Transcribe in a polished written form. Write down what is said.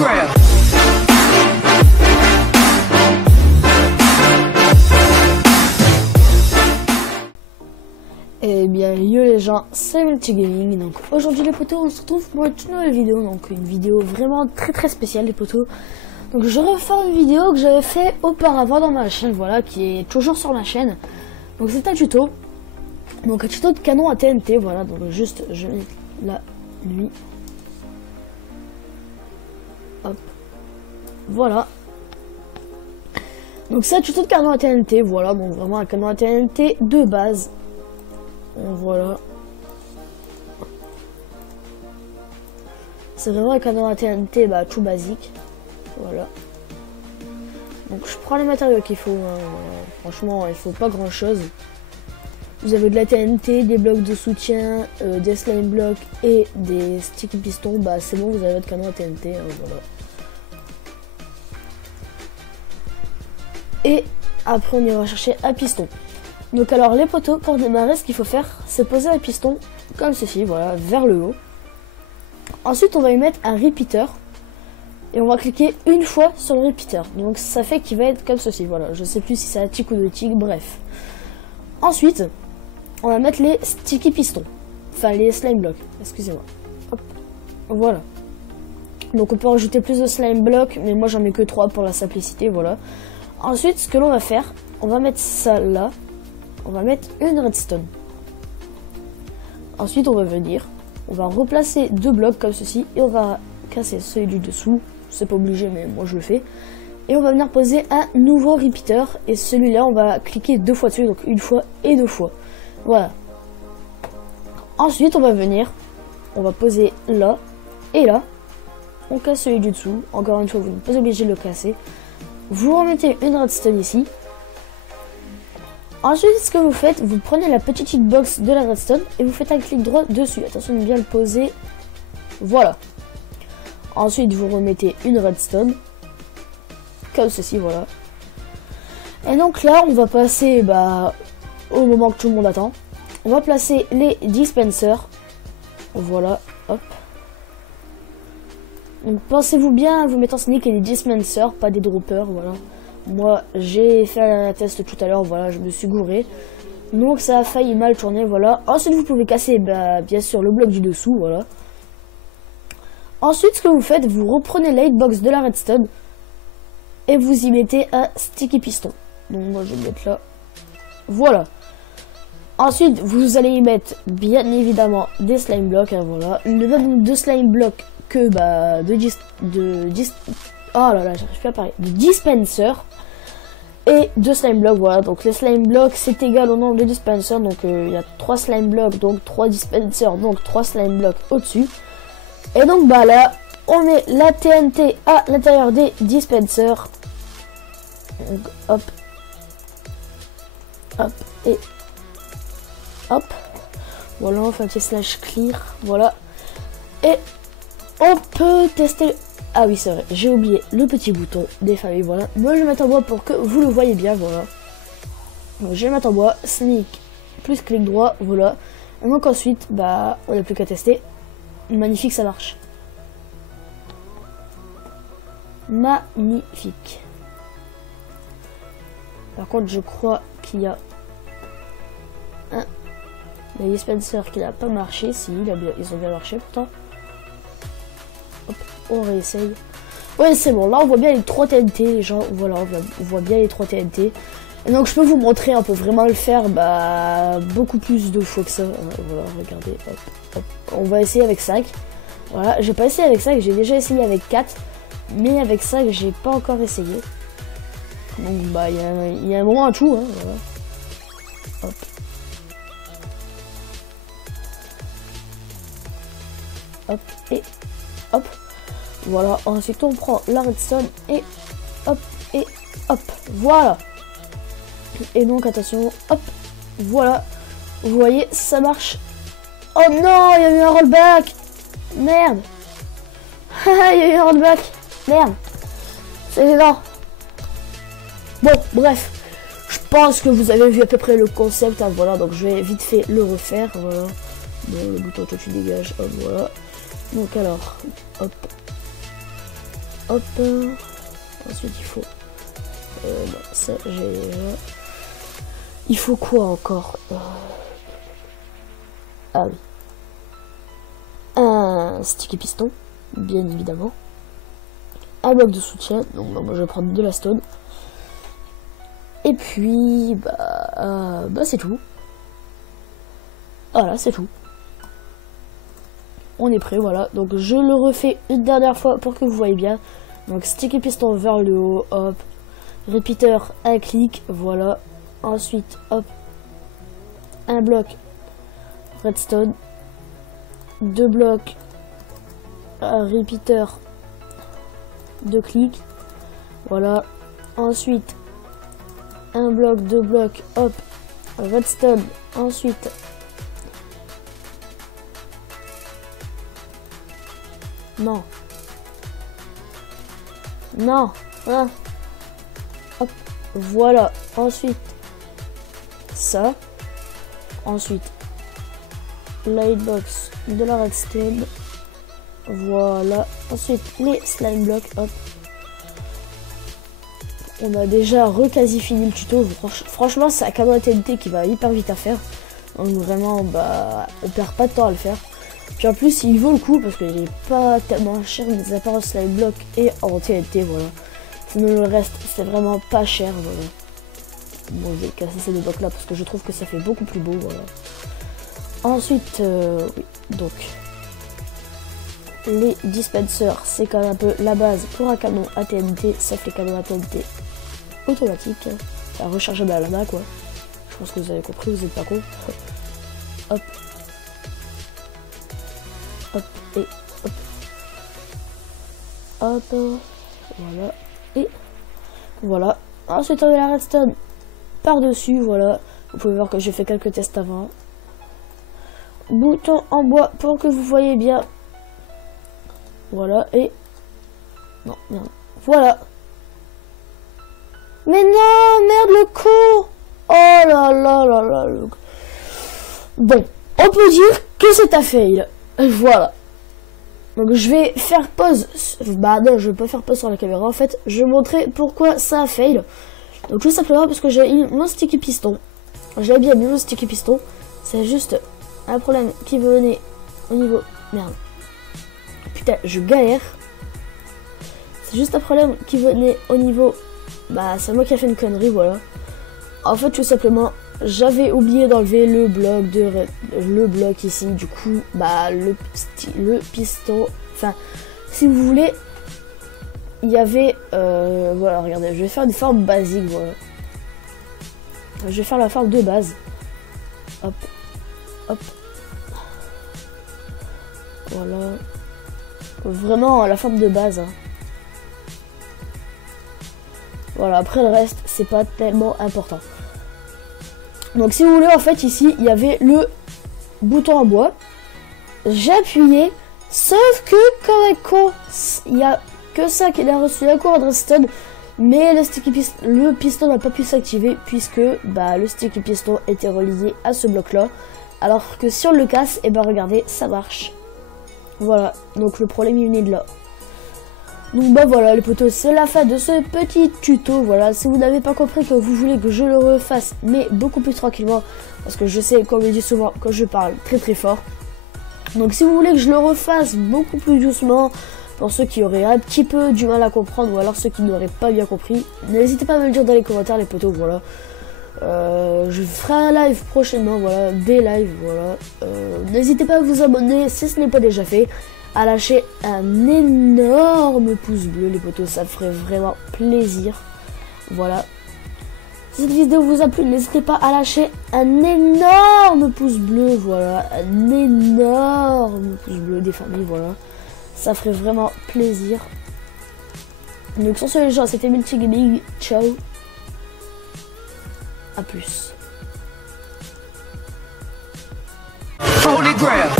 ground. Eh bien yo les gens, c'est Multigaming. Donc aujourd'hui les potos, on se retrouve pour une nouvelle vidéo. Donc une vidéo vraiment très spéciale les potos. Donc je refais une vidéo que j'avais fait auparavant dans ma chaîne, voilà, qui est toujours sur ma chaîne. Donc c'est un tuto. Donc un tuto de canon à TNT, voilà. Donc juste je mets là lui. Hop. Voilà. Donc c'est un tuto de canon à TNT, voilà. Donc vraiment un canon à TNT de base. Voilà. C'est vraiment un canon à TNT tout basique. Voilà. Donc je prends les matériaux qu'il faut. Hein. Franchement, il faut pas grand chose. Vous avez de la TNT, des blocs de soutien, des slime blocks et des sticky pistons. Bah c'est bon, vous avez votre canon à TNT. Hein, voilà. Et après on ira chercher un piston. Donc alors les poteaux, pour démarrer, ce qu'il faut faire, c'est poser un piston comme ceci, voilà, vers le haut. Ensuite on va y mettre un repeater. Et on va cliquer une fois sur le repeater. Donc ça fait qu'il va être comme ceci, voilà. Je sais plus si c'est un tic ou deux tics, bref. Ensuite, on va mettre les sticky pistons. Enfin les slime blocks, excusez-moi. Hop, voilà. Donc on peut rajouter plus de slime blocks, mais moi j'en mets que 3 pour la simplicité, voilà. Ensuite, ce que l'on va faire, on va mettre ça là. On va mettre une redstone. Ensuite, on va venir, on va replacer deux blocs comme ceci et on va casser celui du dessous. C'est pas obligé, mais moi je le fais. Et on va venir poser un nouveau repeater et celui-là, on va cliquer deux fois dessus, donc une fois et deux fois. Voilà. Ensuite, on va venir, on va poser là et là. On casse celui du dessous. Encore une fois, vous n'êtes pas obligé de le casser. Vous remettez une redstone ici. Ensuite, ce que vous faites, vous prenez la petite hitbox de la redstone et vous faites un clic droit dessus. Attention de bien le poser. Voilà. Ensuite, vous remettez une redstone. Comme ceci, voilà. Et donc là, on va passer au moment que tout le monde attend. On va placer les dispensers. Voilà, hop. Donc pensez-vous bien à vous mettre en sneak et des dispensers, pas des droppers, voilà. Moi, j'ai fait un test tout à l'heure, voilà, je me suis gouré. Donc ça a failli mal tourner, voilà. Ensuite, vous pouvez casser, bien sûr, le bloc du dessous, voilà. Ensuite, ce que vous faites, vous reprenez la hitbox de la redstone et vous y mettez un sticky piston. Donc moi, je vais le mettre là. Voilà. Ensuite, vous allez y mettre, bien évidemment, des slime blocks, hein, voilà. Le même de slime blocks que, oh là là, j'arrive plus à parler. De dispenser et de slime blocks, voilà. Donc les slime blocks c'est égal au nombre de dispensers. Donc il y a 3 slime blocks, donc 3 dispensers, donc 3 slime blocks au-dessus. Et donc là, on met la TNT à l'intérieur des dispensers. Donc hop. Hop et hop. Voilà, on fait un petit slash clear. Voilà. Et on peut tester. Ah oui, c'est vrai, j'ai oublié le petit bouton des familles, voilà. Moi, je vais mettre en bois pour que vous le voyez bien, voilà. Donc, je vais mettre en bois, sneak, plus clic droit, voilà. Et donc ensuite, on n'a plus qu'à tester. Magnifique, ça marche. Magnifique. Par contre, je crois qu'il y a un dispenser qui n'a pas marché. Si, ils ont bien marché pourtant. Hop, on réessaye. Ouais, c'est bon. Là, on voit bien les 3 TNT, les gens. Voilà, on voit bien les 3 TNT. Et donc, je peux vous montrer. On peut vraiment le faire beaucoup plus de fois que ça. Voilà, regardez. Hop, hop. On va essayer avec 5. Voilà, j'ai pas essayé avec 5. J'ai déjà essayé avec 4. Mais avec 5, j'ai pas encore essayé. Donc, il y a un moment à tout. Hein, voilà. Hop. Hop, et hop. Voilà, ensuite on prend la redstone et hop, voilà. Et donc attention, hop, voilà. Vous voyez, ça marche. Oh non, il y a eu un rollback. Merde. Il y a eu un rollback. Merde. C'est énorme. Bon, bref. Je pense que vous avez vu à peu près le concept. Hein, voilà, donc je vais vite fait le refaire. Voilà. Bon, le bouton toi tu dégages. Hop, voilà. Donc alors, hop. hop. Ensuite il faut non, ça j'ai il faut quoi encore ah oui, un sticky piston bien évidemment, un bloc de soutien, donc moi je vais prendre de la stone, et puis bah c'est tout. Voilà, c'est tout. On est prêt, voilà. Donc je le refais une dernière fois pour que vous voyez bien. Donc sticky piston vers le haut, hop. Repeater, un clic, voilà. Ensuite, hop. Un bloc redstone. 2 blocs repeater, 2 clics. Voilà. Ensuite, un bloc, 2 blocs, hop. Redstone. Ensuite, non. Non. Hein. Hop. Voilà. Ensuite, ça. Ensuite, lightbox de la redstone. Voilà. Ensuite, les slime blocks. Hop. On a déjà quasi fini le tuto. Franchement, c'est un cadeau à TNT qui va hyper vite à faire. Donc vraiment, bah, on perd pas de temps à le faire. Puis en plus, il vaut le coup parce qu'il est pas tellement cher, mis à part en slime block et en TNT, voilà. Sinon le reste, c'est vraiment pas cher, voilà. Bon, je vais casser ces 2 blocs là parce que je trouve que ça fait beaucoup plus beau, voilà. Ensuite, oui, donc les dispensers, c'est quand même un peu la base pour un canon à TNT, sauf les canons à TNT automatiques, enfin rechargeable à la main, quoi. Je pense que vous avez compris, vous êtes pas con. Hop. Hop et hop. Hop. Voilà. Et voilà. Ensuite on a la redstone par-dessus, voilà. Vous pouvez voir que j'ai fait quelques tests avant. Bouton en bois pour que vous voyez bien. Voilà. Et non, merde. Voilà. Mais non, merde le con. Oh là là là là. Bon, on peut dire que c'est un fail. Voilà. Donc je vais faire pause. Bah non, je vais pas faire pause sur la caméra. En fait, je vais montrer pourquoi ça a fail. Donc tout simplement parce que j'ai eu mon sticky piston. J'avais bien mis mon sticky piston. C'est juste un problème qui venait au niveau... Merde. Putain, je galère. C'est juste un problème qui venait au niveau... Bah c'est moi qui a fait une connerie, voilà. En fait, tout simplement... J'avais oublié d'enlever le bloc ici, du coup, bah le piston, enfin, si vous voulez, il y avait, voilà, regardez, je vais faire une forme basique, voilà. Je vais faire la forme de base. Hop, hop. Voilà. Vraiment la forme de base. Hein. Voilà, après le reste, c'est pas tellement important. Donc si vous voulez, en fait ici il y avait le bouton en bois, j'ai appuyé, sauf que comme un con, il y a que ça qui a reçu un cours de redstone, mais le piston n'a pas pu s'activer puisque bah, le sticky piston était relié à ce bloc là, alors que si on le casse, et ben regardez, ça marche. Voilà, donc le problème il venait de là. Donc bah voilà les potos, c'est la fin de ce petit tuto, voilà, si vous n'avez pas compris que vous voulez que je le refasse, mais beaucoup plus tranquillement, parce que je sais, comme je dis souvent, que je parle très très fort. Donc si vous voulez que je le refasse beaucoup plus doucement, pour ceux qui auraient un petit peu du mal à comprendre, ou alors ceux qui n'auraient pas bien compris, n'hésitez pas à me le dire dans les commentaires les potos, voilà. Je ferai un live prochainement, voilà, des lives, voilà. N'hésitez pas à vous abonner si ce n'est pas déjà fait, à lâcher un énorme pouce bleu les potos, ça me ferait vraiment plaisir. Voilà. Si cette vidéo vous a plu, n'hésitez pas à lâcher un énorme pouce bleu, voilà, un énorme pouce bleu des familles, voilà. Ça ferait vraiment plaisir. Donc sur ce les gens, c'était Multi Gaming, ciao. A plus. Holy Grail.